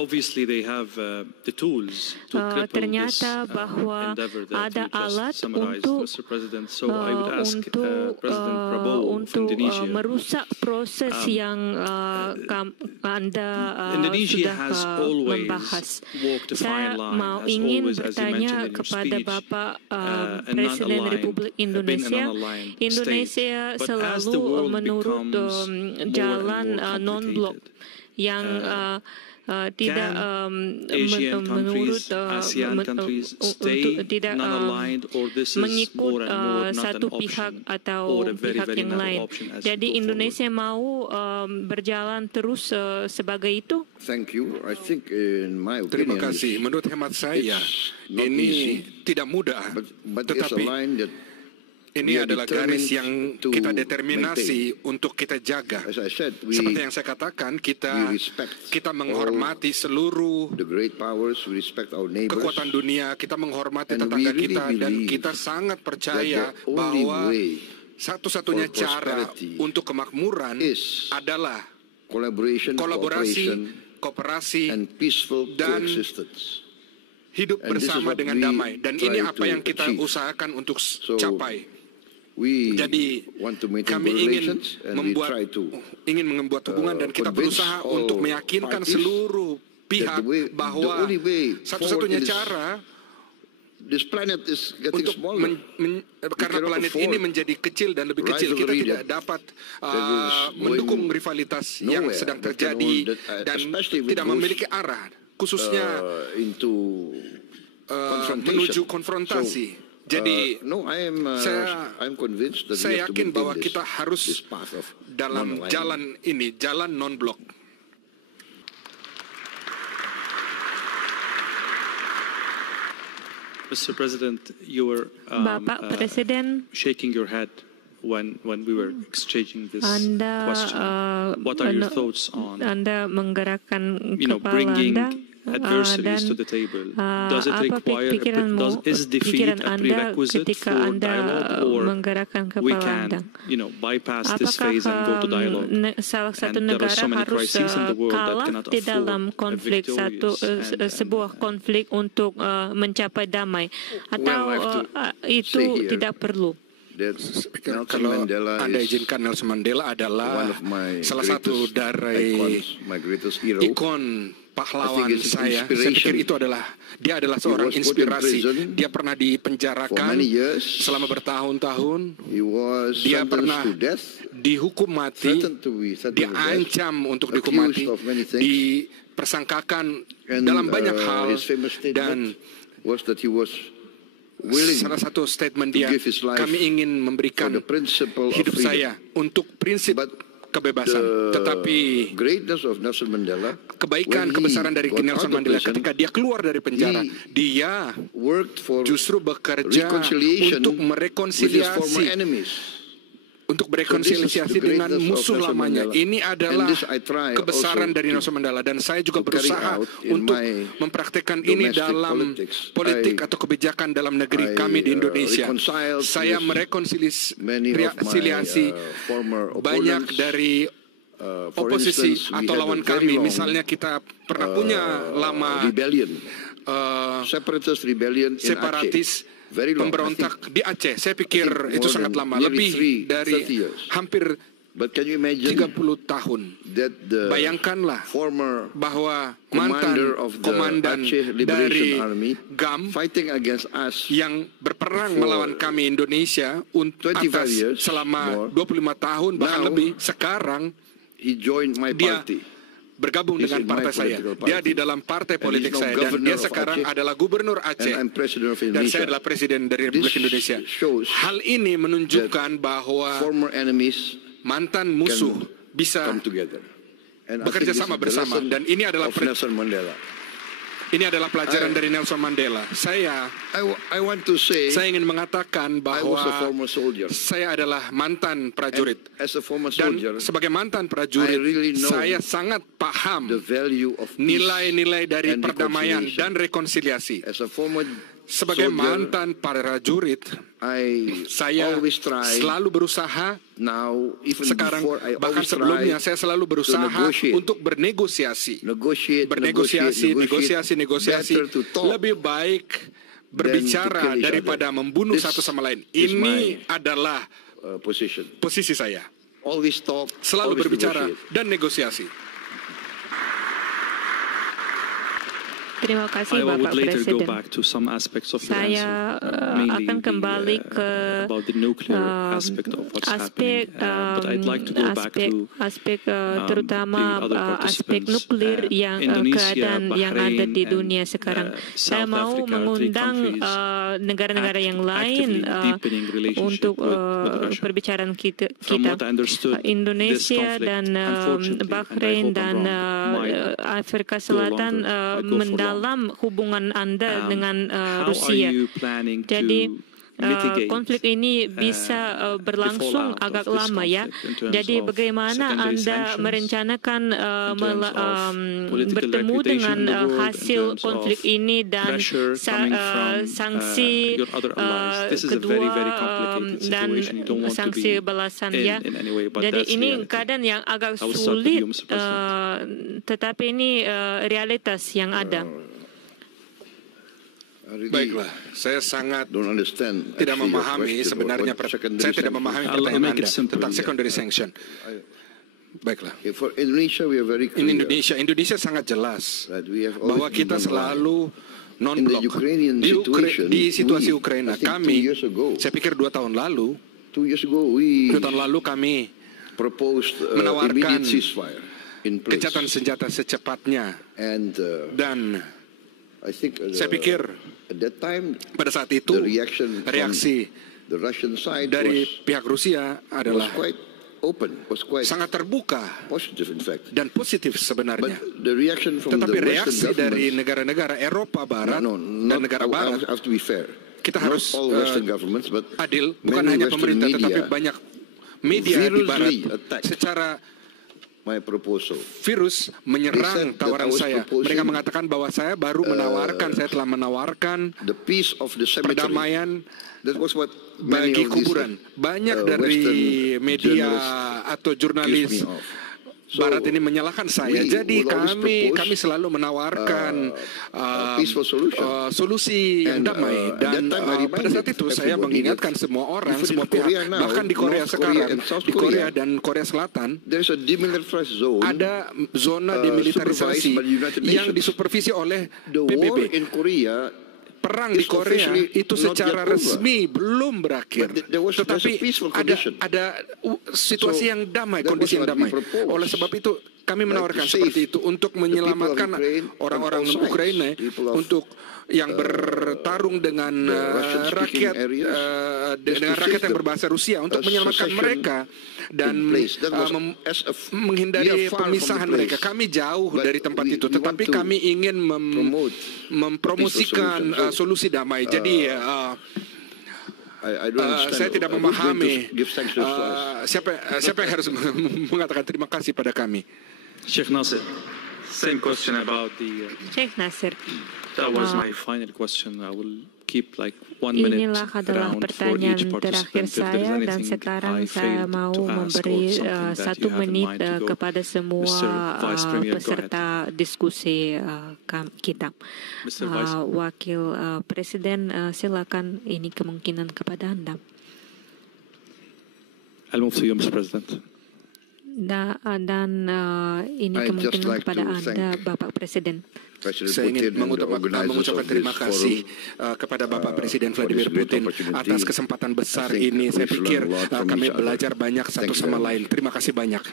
obviously they have the tools to cripple this ternyata bahwa endeavor that ada you just alat summarized, untuk Mr. President. So I would ask President Prabowo of untuk Indonesia. merusak proses yang Anda Indonesia sudah has always membahas. walked a Saya fine line, mau has ingin always, as you bertanya mentioned in your kepada speech, Bapak a Presiden non-aligned, Republik been a Indonesia. non-aligned Indonesia state. But as the selalu world menurut becomes jalan more and more non-blok yang tidak Asian menurut countries, ASEAN countries stay tidak non-aligned, or this is mengikut more and more not satu an pihak option, atau or a very, pihak very yang narrow lain. option as Jadi we go Indonesia mau berjalan terus sebagai itu? Thank you. I think in my Terima opinion, kasih. Menurut hemat saya, not ini easy, tidak mudah, but it's a tetapi line that ini we are adalah garis determined yang to kita determinasi untuk kita jaga. As I said, Seperti yang saya katakan, we respect kita menghormati seluruh the great powers, we respect our neighbors, kekuatan dunia, kita menghormati and tetangga we really kita, dan believe kita sangat that percaya the only bahwa way satu-satunya for cara prosperity untuk kemakmuran is adalah kolaborasi, kooperasi, and peaceful dan coexistence. hidup And this is bersama what dengan we damai. Dan ini try apa to yang kita achieve. usahakan untuk So, capai. Jadi kami ingin membuat hubungan dan kita berusaha untuk meyakinkan seluruh pihak bahwa satu-satunya cara untuk karena planet ini menjadi kecil dan lebih kecil, kita tidak dapat mendukung rivalitas yang sedang terjadi dan tidak memiliki arah, khususnya menuju konfrontasi. Jadi saya yakin bahwa kita harus dalam jalan ini, jalan non-blok. Mr. President, you were Bapak Presiden, shaking your head when we were exchanging this question. What are your thoughts on Anda menggerakkan kepala bringing Anda adversaries to the table? Does it require is defeat a prerequisite for dialogue, or we can bypass this phase and go to dialogue? Salah satu And there are negara so many harus crises in the world that kalah cannot di dalam afford a konflik victorious sebuah konflik untuk mencapai damai, atau itu tidak perlu? Kalau Anda izinkan, Nelson Mandela adalah salah satu dari ikon pahlawan saya. Saya pikir dia adalah seorang inspirasi. Dia pernah dipenjarakan selama bertahun-tahun. Dia pernah dihukum mati, diancam untuk dihukum mati, dipersangkakan dalam banyak hal, dan salah satu statement dia, kami ingin memberikan hidup saya untuk prinsip kebebasan. Tetapi kebaikan, kebesaran dari Nelson Mandela ketika dia keluar dari penjara, dia justru bekerja untuk berekonsiliasi dengan musuh lamanya. Ini adalah kebesaran dari Nelson Mandela, dan saya juga berusaha untuk mempraktikkan ini dalam politik atau kebijakan dalam negeri kami di Indonesia. Saya merekonsiliasi banyak dari oposisi atau lawan kami. Misalnya kita pernah punya lama separatis, pemberontak di Aceh. Saya pikir itu sangat lama, lebih dari hampir 30 tahun. Bayangkanlah bahwa mantan komandan dari GAM yang berperang melawan kami Indonesia selama 25 tahun bahkan lebih, sekarang dia bergabung dengan partai saya. Dia di dalam partai politik saya, dan dia sekarang adalah gubernur Aceh, dan saya adalah presiden dari Republik Indonesia. Hal ini menunjukkan bahwa mantan musuh bisa bekerja sama bersama, dan ini adalah pelajaran dari Nelson Mandela. Saya ingin mengatakan bahwa saya adalah mantan prajurit, dan sebagai mantan prajurit, saya sangat paham nilai-nilai dari perdamaian dan rekonsiliasi. Sebagai mantan prajurit, saya selalu berusaha, sekarang bahkan sebelumnya saya selalu berusaha untuk bernegosiasi. Lebih baik berbicara daripada membunuh satu sama lain. Ini adalah posisi saya. Selalu berbicara dan negosiasi. Terima kasih Bapak Presiden. Saya akan kembali ke aspek terutama aspek nuklir yang keadaan yang ada di dunia sekarang. Saya mau mengundang negara-negara yang lain untuk perbicaraan kita. Indonesia dan Bahrain dan Afrika Selatan dalam hubungan Anda dengan Rusia. Jadi konflik ini bisa berlangsung agak lama ya. Jadi bagaimana Anda merencanakan bertemu dengan hasil konflik ini dan sanksi kedua dan sanksi balasan ya. Jadi ini keadaan yang agak sulit, tetapi ini realitas yang ada. Baiklah, saya sangat tidak memahami sebenarnya. Saya tidak memahami pertanyaan Anda tentang secondary sanction. Baiklah. Indonesia sangat jelas bahwa kita selalu non-blok di situasi Ukraina. Kami, saya pikir 2 tahun lalu kami menawarkan gencatan senjata secepatnya, dan saya pikir pada saat itu reaksi dari pihak Rusia adalah sangat terbuka dan positif sebenarnya. Tetapi reaksi dari negara-negara Eropa Barat dan negara Barat, kita harus adil, bukan hanya pemerintah tetapi banyak media di Barat secara virus menyerang tawaran saya. Mereka mengatakan bahwa saya baru menawarkan, saya telah menawarkan perdamaian bagi kuburan. Banyak dari media atau jurnalis Barat ini menyalahkan saya. Jadi kami selalu menawarkan solusi yang damai. Dan pada saat itu saya mengingatkan semua orang, semua pihak, bahkan di Korea sekarang, di Korea dan Korea Selatan, ada zona demilitarisasi yang disupervisi oleh PBB. Perang di Korea itu secara resmi belum berakhir, tetapi ada situasi yang damai, kondisi yang damai. Oleh sebab itu kami menawarkan seperti itu untuk menyelamatkan orang-orang Ukraina, untuk yang bertarung dengan rakyat yang berbahasa Rusia, untuk menyelamatkan mereka dan menghindari pemisahan mereka. Kami jauh dari tempat itu, tetapi kami ingin mempromosikan solusi damai. Jadi saya tidak memahami siapa yang harus mengatakan terima kasih pada kami. Sheikh Nasir, same question about the. Sheikh Nasir. That was my final question. I will keep like 1 minute Inilah adalah pertanyaan terakhir saya, dan sekarang saya mau memberi 1 menit kepada semua peserta diskusi kita. Wakil Presiden, silakan, ini kemungkinan kepada Anda. I'll move to you, Mr. President. Dan ini kemungkinan kepada Anda, Bapak Presiden. Saya ingin mengucapkan terima kasih kepada Bapak Presiden Vladimir Putin atas kesempatan besar ini. Saya pikir kami belajar banyak satu sama lain. Terima kasih banyak.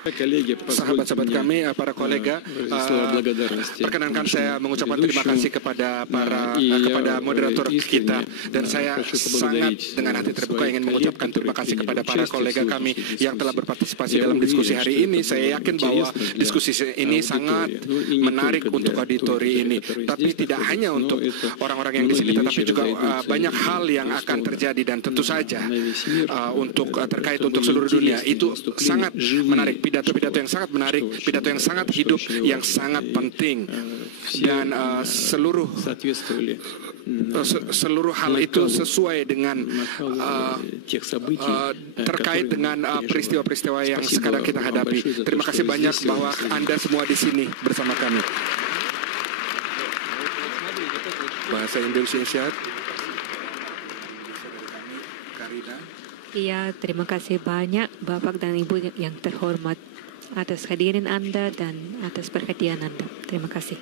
Sahabat-sahabat kami, para kolega, perkenankan saya mengucapkan terima kasih kepada kepada moderator kita, dan saya sangat dengan hati terbuka ingin mengucapkan terima kasih kepada para kolega kami yang telah berpartisipasi dalam diskusi hari ini. Saya yakin bahwa diskusi ini sangat menarik untuk auditori ini, tapi tidak hanya untuk orang-orang yang di sini, tetapi juga banyak hal yang akan terjadi, dan tentu saja untuk terkait untuk seluruh dunia. Itu sangat menarik. Pidato pidato-pidato yang sangat menarik, pidato yang sangat hidup, yang sangat penting, dan seluruh hal itu sesuai dengan terkait dengan peristiwa-peristiwa yang sekarang kita hadapi. Terima kasih banyak bahwa Anda semua di sini bersama kami. Bahasa Indonesia. Iya, terima kasih banyak Bapak dan Ibu yang terhormat atas hadirin Anda dan atas perhatian Anda. Terima kasih.